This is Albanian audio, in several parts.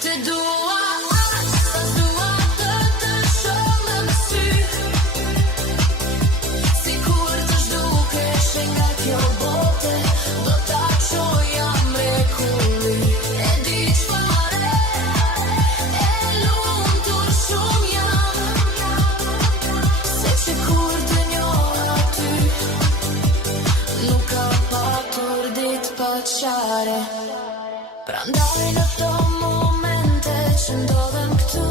Të dua sa dua të shoh në sy. Sikur të zhdukesh nga kjo bote, do ta çoja mrekulli. E di çfarë, e lumtur shumë jam, se që kur të njoha ty, nuk ka patur dit pa qare. Prandaj në këto momente që ndodhen këtu,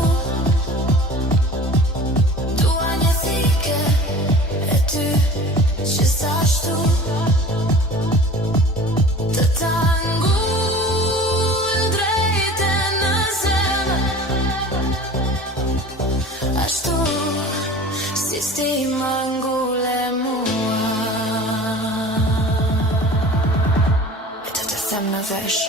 dua një thike e ty që s'ashtu të tangull drejte në zemër, ashtu si sti mangulle mua. E të them në vesh